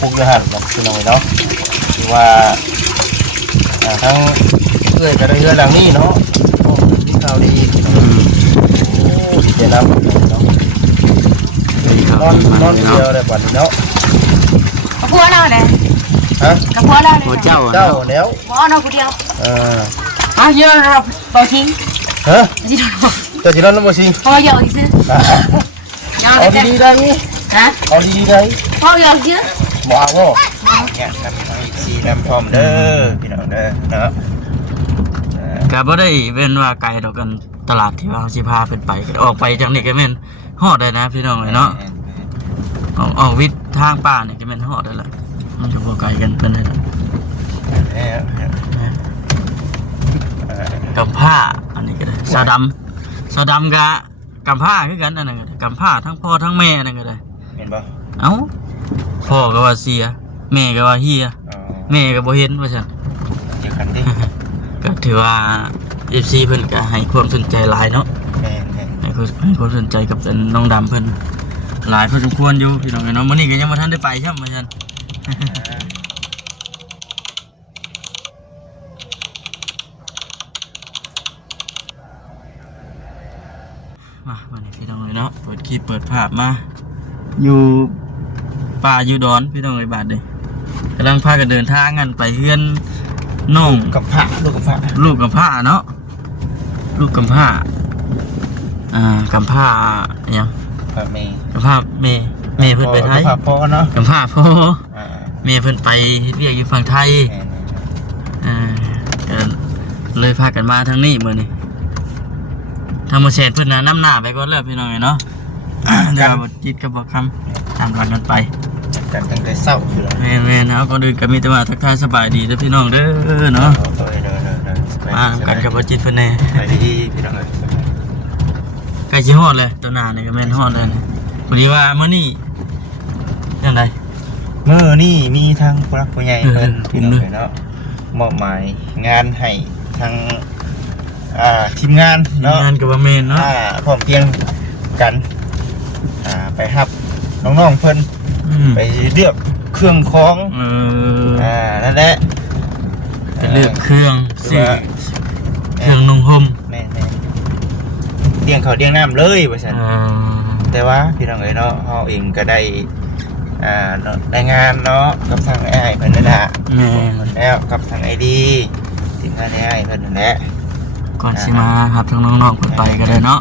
ปุ๊กยหันกับพี่น้องเนาะคือว่าทั้งเอื้อยกับเอื้อยหลังนี้เนาะที่ข่าวดีดีใจนะเนาะนอนเดียวได้บัดเนาะกระเพาะเราเลยฮะกระเพาะเราเลยเจ้าแล้วหมอเราคนเดียวเยอะเราต่อทิ้งฮะจีนจะจีนแล้วมั้งสิพอเยอะสิเอาดีได้ไหมฮะเอาดีได้พอเยอะเยอะบ่เอาเนี่ยทำอีกสีน้ำพร้อมเด้อพี่น้องเด้อเนาะก็บ่ได้เว้นว่าไกลดอกกันตลาดที่ว่าสิพาเป็นไปออกไปจากนี่ก็แม่นฮอดได้นะพี่น้องเนาะออกวิทย์ทางป่านี่ก็แม่นฮอดได้ละมันก็บ่ไกลกันปานใดกำผ้าอันนี้ก็ได้สาดำกะกำผ้าคือกันอันนั้นก็ได้กำผ้าทั้งพ่อทั้งแม่นั่นก็ได้เห็นบ่เอ้าพ่อก็ว่าเสียแม่ก็ว่าเฮียแม่ก็บ่เห็นว่าซั่นเดี๋ยวกันดิก็ถือว่า FC เพิ่นก็ให้ความสนใจหลายเนาะให้ความสนใจกับน้องดำเพิ่นหลายพอสมควรอยู่พี่น้องเนาะมื้อนี้ก็ยังบ่ทันได้ไปใช่มั้ยซั่นมาวันนี้พี่น้องเนาะเปิดคลิปเปิดภาพมาอยู่ป่าอยู่ดอนพี่น้องบาดเลยกำลังพากันเดินทางกันไปเฮือนน้องกับผ้าลูกกับผ้าลูกกับผ้าเนาะลูกกับผ้ากับผ้าอย่างกับผ้าเมย์เพิ่นไปไทยกับผ้าพ่อเนาะกับผ้าพ่อเมย์เพิ่นไปเรียกอยู่ฝั่งไทยเลยพากันมาทางนี้มื้อนี้ทางมาเสร็จเพิ่นน้ำหน้าไปก่อนแล้วพี่น้องเนาะเดี๋ยวจิตกับบอกคำตามกันไปกันตั้งแต่เช้าอยู่แล้วแม่ๆนะก็เดินกันมีแต่ว่าทักทายสบายดีเด้อพี่น้องเด้อเนาะมากันกับจิตเพิ่นแน่ไปดีพี่น้องใกล้สิฮอดเลยตัวหน้านี่ก็แม่นฮอดเลยวันนี้ว่ามื้อนี้จังได๋มื้อนี้มีทางผู้รักผู้ใหญ่เพิ่นพี่น้องเนาะมอบหมายงานให้ทางทีมงานเนาะงานกับเมนเนาะพร้อมเพียงกันไปฮับน้องๆเพิ่นไปเลือกเครื่องของนั่นแหละไปเลือกเครื่องซื้อเครื่องนุ่งห่มแม่เลี้ยงเขาเลี้ยงน้ำเลยว่าซั่นแต่ว่าพี่น้องเอ๋ยเนาะเฮาเองก็ได้รายงานเนาะกับทางไอ้เพิ่นนั่นแหละแล้วกับทางไอดีทีมงานไอ้เพิ่นนั่นแหละก่อนสิมาครับทั้งน้องๆคนไปกันเลยเนาะ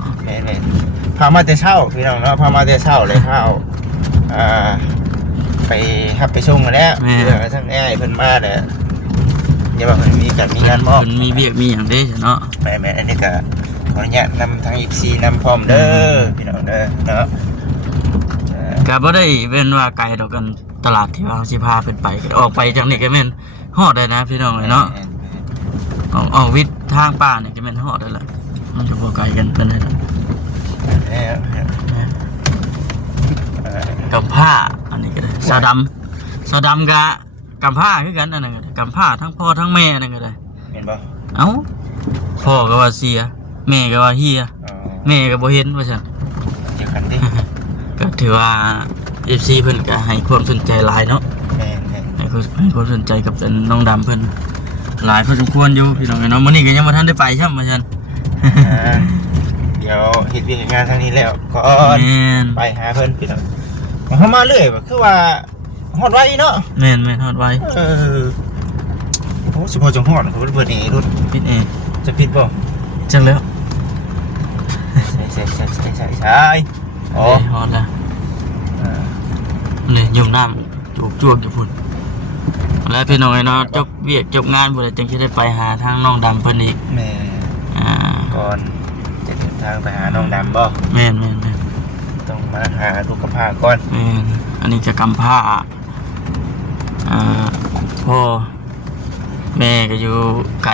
พามาแต่เช้าพี่น้องเนาะพามาแต่เช้าเลยข้าวไปฮับไปชงมาแล้วทั้งแอ้เพิ่นมาเลยอย่าบอกมันมีกันมีงานมอบมันมีเบียกมีอย่างเด้เนาะแม่อันนี้ก็ขออนุญาตนำทางอีกซีนำพร้อมเด้อพี่น้องเด้อเนาะก็บ่ได้เว้นว่าไกลดอกกันตลาดที่ว่าสิพาเป็นไปออกไปจากนี่ก็แม่นฮอดได้นะพี่น้องเนาะออกวิทย์ทางป่าเนี่ยจะเป็นฮอดได้ละมันจะพอไกลกันเป็นได้กำผ้าอันนี้ก็ได้สาดำกะกำผ้าคือกันอันนั้นก็ได้กำผ้าทั้งพ่อทั้งแม่นั่นก็ได้เห็นป่ะเอ้าพ่อก็ว่าเสียแม่ก็ว่าเฮียแม่ก็บ่เห็นว่าซั่นเดี๋ยวกันดิก็ถือว่า FC เพิ่นก็ให้ความสนใจหลายเนาะให้ความสนใจกับน้องดำเพิ่นหลายพอสมควรอยู่พี่น้องเนาะมื้อนี้ก็ยังบ่ทันได้ไปใช่มั้ยซั่นเดี๋ยวเฮ็ดเวียกงานทางนี้แล้วก่อนไปหาเพิ่นพี่น้องเฮามาเรื่อยคือว่าฮอดไว้เนาะแม่นฮอดไว้โอ้สิพอจังฮอดเขาเปิดนี่รถปิดเองจะปิดบ่จังแล้วใช่อ๋อฮอดแล้วนี่ยุ่มน้ำจวกอยู่พุ่นแล้วพี่น้องเนาะจบเวียกจบงานบ่ได้จังสิได้ไปหาทางน้องดำเพิ่นอีกแม่ก่อนจะเดินทางไปหาน้องดำบ่แม่นต้องมาหาลูกกับผ้าก่อนแม่นอันนี้จะกำผ้าพ่อแม่ก็อยู่ไกล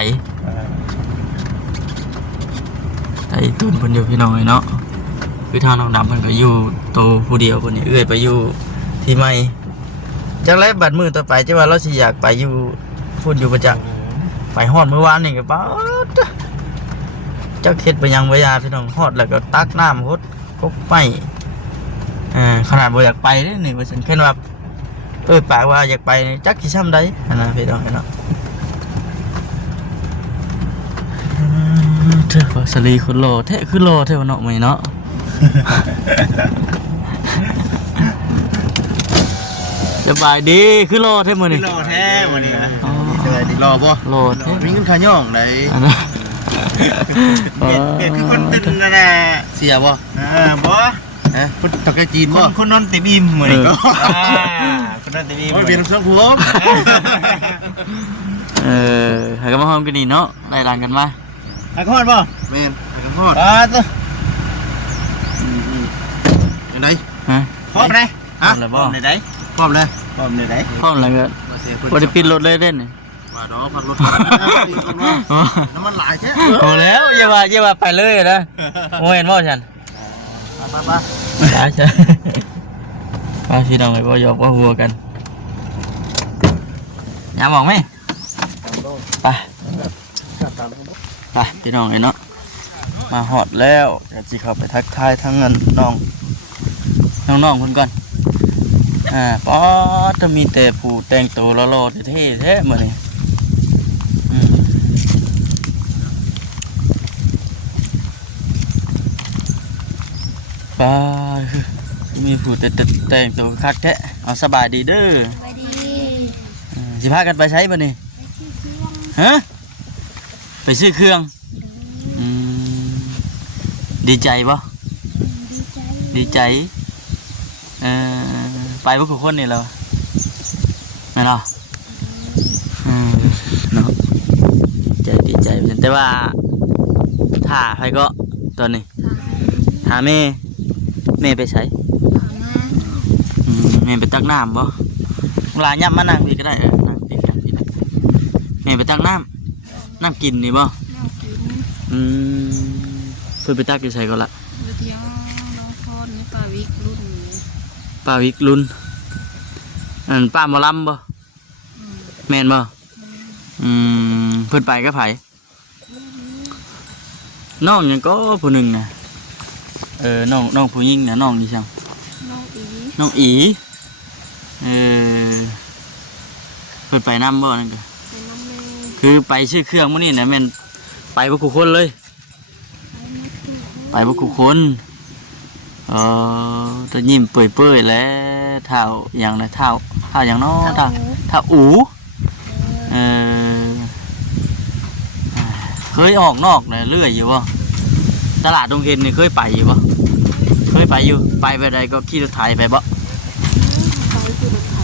ไอ้ตุนเพิ่นอยู่พี่น้องเนาะคือทางน้องดำเพิ่นก็อยู่โตผู้เดียวเพิ่นนี่เอื้อยไปอยู่ที่ใหม่จังไรบัดมือต่อไปจะว่าเราสิอยากไปอยู่พูดอยู่ประจักษ์ไปฮอดเมื่อวานนี่ก็ป้าเจ้าเข็ดไปยังบ่ยาพี่น้องฮอดแล้วก็ตักน้ำฮดกบไปขนาดบ่อยากไปเด้นี่ว่าฉันแค่ว่า ปากว่าอยากไปจักสิช้ำได้อันนั้นพี่น้องเนาะเธอว่าสลีคุณโลแท้คือโลแท้เนาะมื้อเนาะ สบายดีคือโลแท้มื้อนี้ รอแท้วันนี้นะ อ๋อ สบายดีรอบ่ โลแท้ มีเงินขาย่องไหน อันนั้น เปลี่ยนคือคนตื่นนะเสียบ่บ่ฮะคนตะกะจีนบ่คนนอนเต็มอิ่มมื้อนี้คนนอนเต็มอิ่มเปลี่ยนสองหัว หากนมาห้องกันนี่เนาะไล่หลังกันมา หากอดบ่แม่นหากอดตัวยังไง ฮะ พร้อมเลย พร้อมเลยบ่ พร้อมเลยได้พร้อมเลยพร้อมเลยได้ พร้อมแล้วก็บ่ได้ปิดรถเลยเด่นนี่ มาดอกพักรถน้ำมันหลายแท้ โอ้แล้วอย่าว่าไปเลยนะโมเห็นบ่ฉัน มา ได้ใช่มาพี่น้องไอ้บ่หยอกว่าหัวกันอย่าบอกไหมไปพี่น้องไอ้เนาะมาหอดแล้วเดี๋ยวสิเข้าไปทักทายทั้งเงินน้องๆเพิ่นก่อนป๊อดจะมีแต่ผู้แต่งตัวหล่อๆเท่ๆแท้มื้อนี้ป๊าดมีผู้แต่งตัวคักแท้เอาสบายดีเด้อ ไปดี สิพากันไปใช้มื้อนี้ฮะไปซื้อเครื่องดีใจบ่ ดีใจดีใจไปพวกทุกคนนี่เหรอนั่นเหรอเนาะดีใจเหมือนกันแต่ว่าถ่าใครก็ตอนนี้ถ่าแม่ไปใช้ ถามมา แม่ไปตักน้ำบ่เวลาย่ำมานั่งพี่ก็ได้นั่งติดกันพี่นะแม่ไปตักน้ำกินนี่บ่ แนวกิน เพื่อไปตักอยู่ใส่ก็ละ เดี๋ยวเที่ยวน้องพรนี่ปลาวิกรุ่นนี้ ป้าวิกลุนป้าหมอลำบ่แม่นบ่เพิ่นไปก็ไผน้องยังก็ผู้หนึ่งนะน้องผู้หญิงนะน้องนี่ช่าง น้องอี น้องอีเพิ่นไปน้ำบ่นั่นก็ เป็นน้ำแม่ คือไปชื่อเครื่องมื้อนี้นะแม่นไปบ่คู่คนเลยไปบ่คู่คนตะยิ้มเปื่อยๆแล้วเท้าอย่างนะเท้าอย่างน้อเท้าอูเคยออกนอกเลยเรื่อยอยู่บ่ตลาดดงเห็นนี่เคยไปอยู่บ่เคยไปอยู่ไปใดก็ขี่รถไถไปบ่ ไปคือรถไถ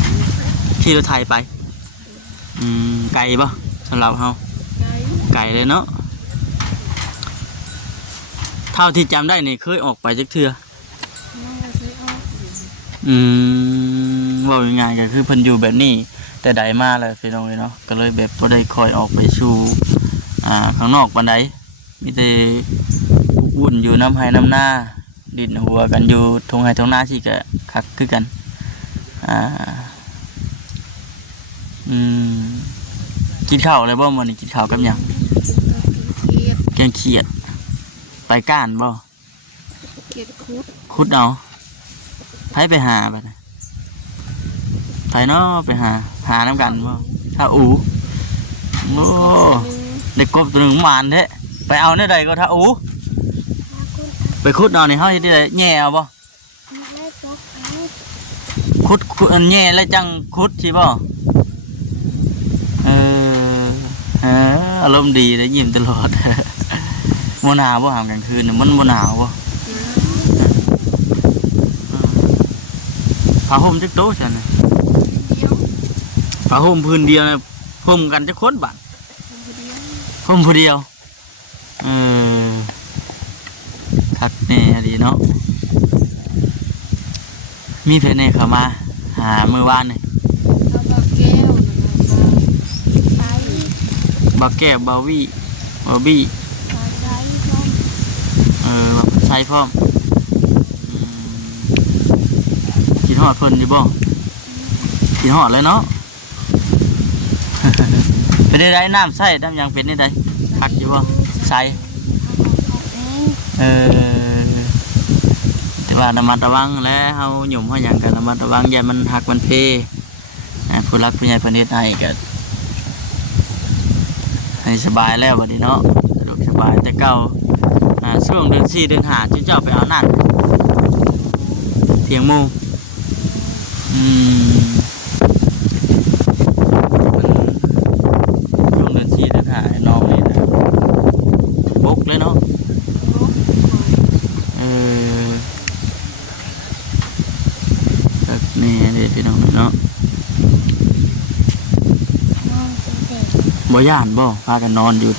ขี่รถไถไปไกลบ่สำหรับเฮา ไกล ไกลเลยเนาะเท่าที่จำได้นี่เคยออกไปจักเทื่อ น้องก็เคยออกอยู่ ว่าง่ายๆก็คือเพิ่นอยู่แบบนี้แต่ใดมาเลยพี่น้องเนาะก็เลยแบบบ่ได้คอยออกไปสู่ข้างนอกปานใดมีแต่วุ่นอยู่น้ำไห้น้ำหน้าดินหัวกันอยู่ทงไห้ทงหน้าที่ก็คักคือกันกินข้าวอะไรบ่มื้อนี้กินข้าวกับหยัง เกียด แกงเขียดไปก้านบ่ เกียดคุด ขุดเอาไผไปหาบัดนี้ไผเนาะไปหาน้ำกันบ่ถ้าอูโอ้ได้กบตัวหนึงหมานแท้ไปเอาแนวใดก็ถ้าอูไปขุดเอานี่เฮาเฮ็ดได้แย่เอาบ่ ไม่ตกเอา ขุดอันแย่แล้วจังขุดสิบ่อารมณ์ดีเลยยิ้มตลอด บ่หนาวบ่หามกลางคืนน่ะมันบ่หนาวบ่ผ้าห่มจักโต๊ะซั่นน่ะ เดียว ผ้าห่มพื้นเดียวนะห่มกันจะคนบัด เดียว ห่มผู้เดียวคักแน่ดีเนาะมีเพจไหนเข้ามาหามือวานนี่ เอาปลาแก้วนะ บาแก้วบาวี่บาบี้ ปลาไซส์ส้ม ใช้พร้อมกินหอดเพิ่นอยู่บ่กินหอดเลยเนาะ เป็นได้น้ำใส่น้ำยังเป็นได้คักอยู่บ่ใส่แต่ว่าระมัดระวังแล้วเฮาหยุ่มเฮาหยังกันระมัดระวังอย่ามันหักมันเพ ผู้รักผู้ใหญ่เพิ่นเฮ็ดให้ก็ให้สบายแล้วบัดนี้เนาะสะดวกสบายแต่เก่าช่วงเดือน4เดือน5ที่เจ้าไปเอานั่นเถียงหมู่ช่วงเดือน4เดือน5น้องนี่นะบกเลยเนาะนี่เด็ดพี่น้องเนาะบ่ย่านบ่พากันนอนอยู่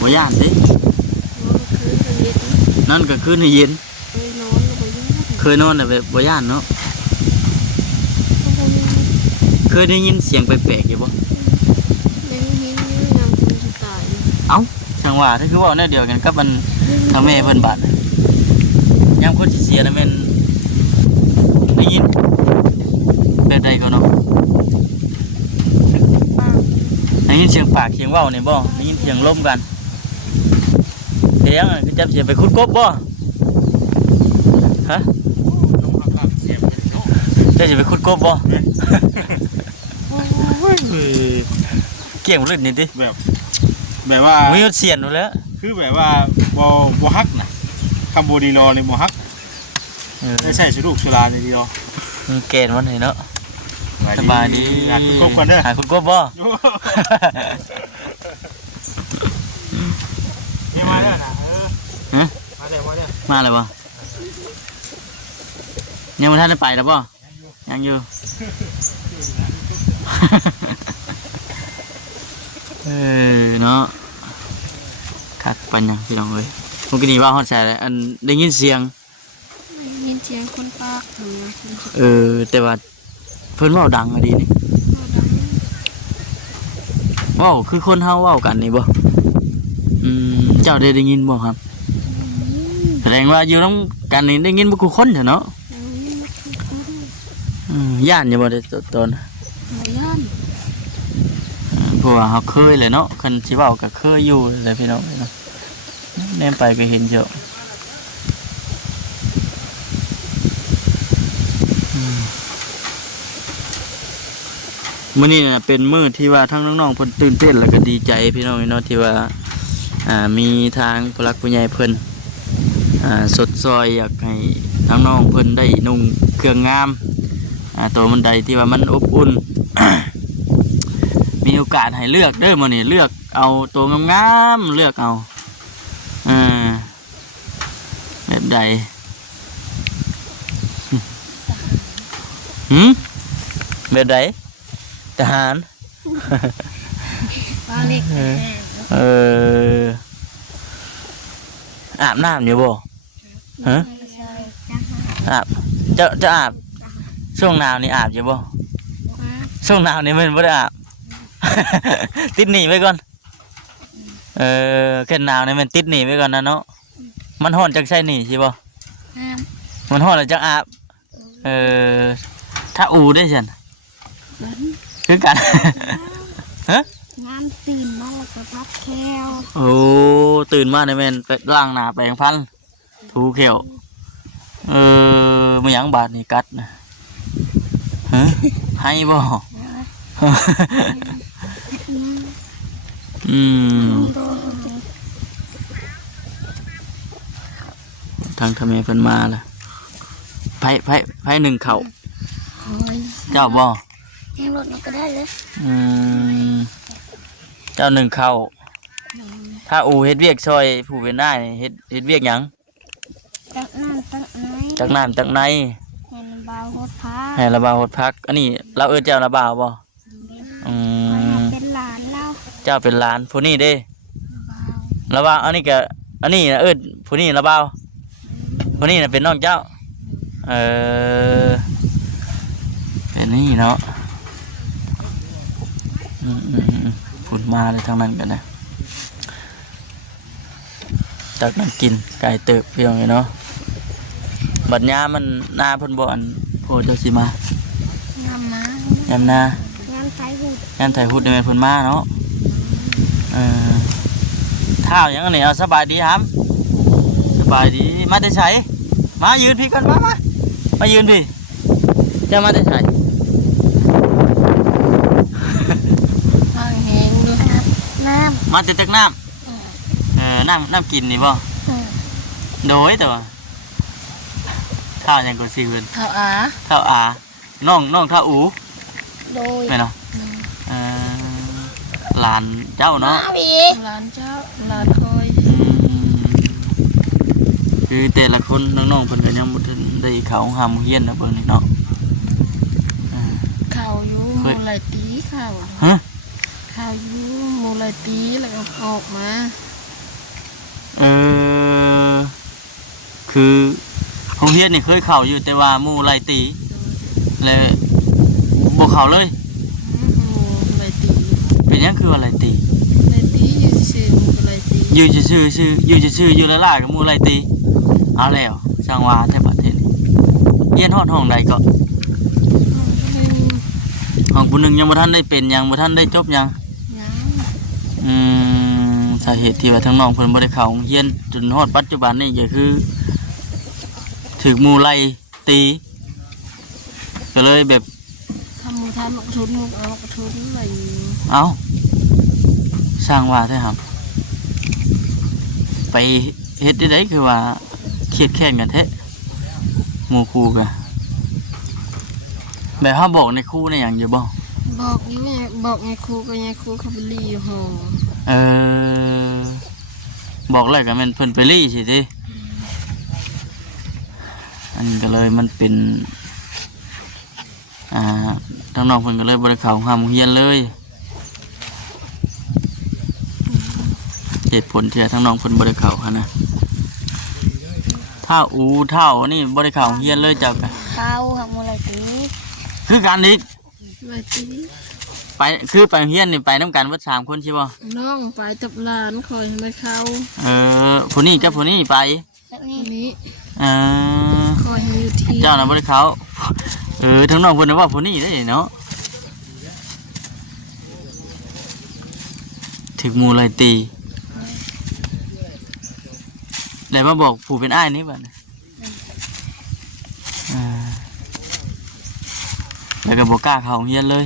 บ่ย่านสินั่นก็คืนให้เย็นเคยนอนแบบบ่ย่านเนาะเคยได้ยินเสียงแปลกๆอยู่บ่เอ้าช่างว่าถ้าคือว่าแนวเดียวกันกับมันทางแม่เพิ่นบาดยามคนสิเสียน่ะแม่นได้ยินแบบใดก็เนาะได้ยินเสียงปากเสียงเว้านี่บ่ได้ยินเสียงลมกันเสียงคือจับเสียไปขุดกบบ่ฮะจะไปขุดกบบ่เกี่ยงลื่นนี่ดิแบบว่าไม่ยอดเสียนอยู่แล้วคือแบบว่าบ่ฮักนะคำโบดีรอนี่บ่ฮักไม่ใช่สุรุกสุราในเดียวเกณฑ์วันไหนเนาะสบายดีหาคุณกบกันเด้อหาคุณกบบ่นี่มาแล้วนะมาเลยบ่ยังไม่ทันได้ไปแล้วบ่ยังอยู่เนาะคักปัญญาพี่น้องเลยผมก็นี่ว่าฮอดใส่เลยอันได้ยินเสียงคนปากแต่ว่าเพิ่นเว้าดังอะดีนี่เว้าคือคนเฮาเว้ากันนี่บ่เจ้าได้ยินบ่ครับแสดงว่าอยู่นำกันนี่ได้ยินบ่ทุกคนเนาะย่านอยู่บ่ได้ตนย่านเพราะว่าเฮาเคยเลยเนาะคันสิเว้าก็เคยอยู่เลยพี่น้องเนาะแนมไปก็เห็นเยอะมื้อนี้น่ะเป็นมื้อที่ว่าทั้งน้องๆเพิ่นตื่นเต้นแล้วก็ดีใจพี่น้องเนาะที่ว่ามีทางผู้หลักผู้ใหญ่เพิ่นสดซอยอยากให้ทั้งน้องเพิ่นได้นุ่งเครื่องงามตัวมันใดที่ว่ามันอบอุ่น มีโอกาสให้เลือกเด้อมื้อนี้เลือกเอาตัวงามๆเลือกเอาแบบใดแบบใดทหารอาบน้ำอยู่บ่ฮะอาบจะอาบช่วงหนาวนี่อาบอยู่บ่ช่วงหนาวนี่มันบ่ได้อาบ ติดหนีไว้ก่อนแค่หนาวนี่มันติดหนีไว้ก่อนนะเนาะมันร้อนจังใช่หนีใช่บ่มันร้อนแล้วจังอาบถ้าอูได้ฉันคือกันฮะงามตื่นมาแล้วก็พักแควโอ้ตื่นมาในแม่นไปล้างหน้าแปรงฟันถูเขียวไม่ยังบาดนี่กัดนะฮะให้บ่ทางทำไมเพิ่นมาล่ะไผหนึ่งเข่าเจ้าบ่แข่งรถก็ได้เลยเจ้าหนึ่งเข่าถ้าอูเฮ็ดเวียกซอยผู้เป็นได้เฮ็ดเวียกหยังตักน้ำตักในให้ระบาวหดพักอันนี้เราเจ้าระบาวบ่เป็นหลานเราเจ้าเป็นหลานผู้นี้เด้ระบาวอันนี้นะผู้นี้ระบาวผู้นี้น่ะเป็นน้องเจ้าเป็นนี่เนาะฝุ่นมาเลยทางนั้นกันนะจากนั้นกินไก่เติบเพียงเลยเนาะบัดยามันนาเพิ่นบ่อันโพดเจ้าสิมายามนางานไถหุดได้แม่เพิ่นมาเนาะท้าวยังอันนี้เอาสบายดีครับสบายดีมาได้ใช้มายืนพี่กันมายืนพี่จะมาได้ใช้ มาแต่ตักน้ำน้ำกินนี่บ่โดยตัวข้าวยังก็สิเพิ่น เท่าอา ข้าวอาน้องข้าวอู โดย แม่เนาะหลานเจ้าเนาะ หลานเจ้าหลานคอย คือแต่ละคนน้องๆเพิ่นก็ยังบ่ทันได้เข้าหาโรงเรียนนะเบิ่งนี่เนาะ ข่าวอยู่มูลายตีข่าว ฮะ ข่าวอยู่มูลายตีแล้วก็ออกมา คือโรงเรียนนี่เคยเข้าอยู่แต่ว่าหมู่ไล่ตีแล้วบ่เข้าเลย มูลายตี เป็นหยังคือว่าไล่ตี ลายตีอยู่ซื่อมูลายตี อยู่ซื่อๆอยู่ละล่ากับหมู่ไล่ตีเอาแล้วช่างว่าแต่ประเทศนี้เรียนฮอดห้องใดก็ห้องผู้หนึงยังบ่ทันได้เป็นหยังบ่ทันได้จบหยัง ยัง สาเหตุที่ว่าทั้งน้องเพิ่นบ่ได้เข้าโรงเรียนจนฮอดปัจจุบันนี่ก็คือถูกหมู่ไล่ตีก็เลยแบบ ทำมูทำมักทุนมุกเอามักทุนอะไร เอ้าสร้างว่าแท้ครับไปเฮ็ดได้คือว่าเครียดแค้นกันแท้หมู่ครูก็แบบเฮาบอกในครูในหยังอยู่บ่ บอกอยู่ไงบอกไงครูก็ไงครูเขาไปรีอยู่ห้อง บอกเลยก็แม่นเพิ่นไปรีสิติอันนี้ก็เลยมันเป็นทางน้องเพิ่นก็เลยบ่ได้เข้าหาโรงเรียนเลยเหตุผลที่ทางน้องเพิ่นบ่ได้เข้าหั่นนะถ้าเท่านี่บ่ได้เข้าโรงเรียนเลยเจ้าก็ เข้าหักมูลายตี คือกันอีก ลายตี ไปคือไปโรงเรียนนี่ไปนํกันเบิด3คนใช่บ่ น้องไปจับหลานคอยไม่เข้า ผู้นี้กับผู้นี้ไป นี้ เออ คอยให้อยู่ที่ เจ้าน่ะบ่ได้เข้าทางน้องเพิ่นน่ะว่าผู้นี้ได้เนาะถึกหมู่ไล่ตีแล้วมาบอกผู้เป็นอ้ายนี่บัดนี้แล้วก็บ่กล้าเข้าโรงเรียนเลย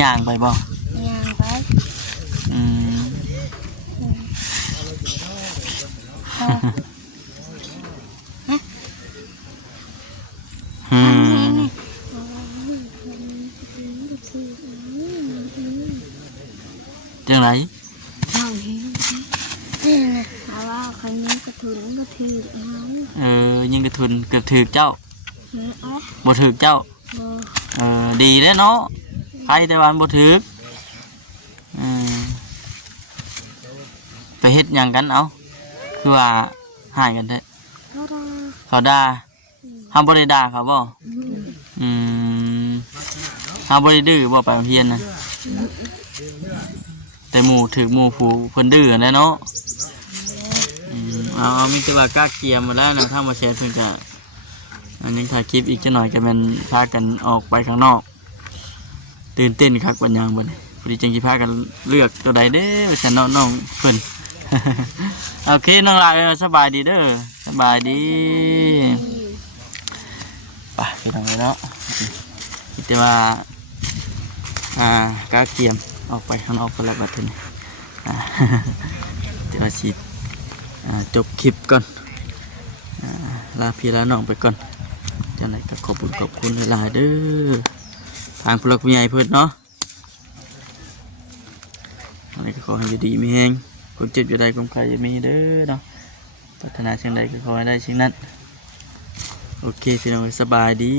ย่างไปบ่ ย่างไป อืมจังไร ห้องนี้นี่นะเพราะว่าเขายิงกระถุนก็ถือเอา ยิงกระทุนเกือบถือเจ้า เอ้ย บ่ถือเจ้า บ่ ดีแล้วเนาะใครแต่วันบ่ถือไปเฮ็ดหยังกันเอาคือว่าหายกันแท้ ก็ได้ เขาด่าห้ามบ่ได้ด่าเขาบ่ห้ามบ่ได้ดื้อบ่ไปโรงเรียนนะแต่หมู่ถือหมู่ผู้เพิ่นดื้อแน่เนาะมีแต่ว่ากล้าเกียมมาแล้วนะถ้ามาแชร์เพิ่นก็อันยังถ่ายคลิปอีกจักหน่อยก็แม่นพากันออกไปข้างนอกตื่นเต้นคักบัดยางบัดนี้พอดีจังสิพากันเลือกตัวใดเด้อฉันน้องเพิ่น โอเคน้องลาสบายดีเด้อสบายดีไปพี่น้องเนาะแต่ว่ากล้าเกียมออกไปข้างนอกคนละบัดนี้แต่ว่าสิจบคลิปก่อนลาพี่ลาน้องไปก่อนจังไหนก็ขอบคุณหลายๆเด้อทางผู้หลักผู้ใหญ่เพิ่นเนาะอะไรก็ขอให้อยู่ดีมีแฮงคนเจ็บอยู่ใดคนไข้อย่ามีเด้อเนาะปรารถนาเช่นใดก็ขอให้ได้เช่นนั้นโอเคพี่น้องสบายดี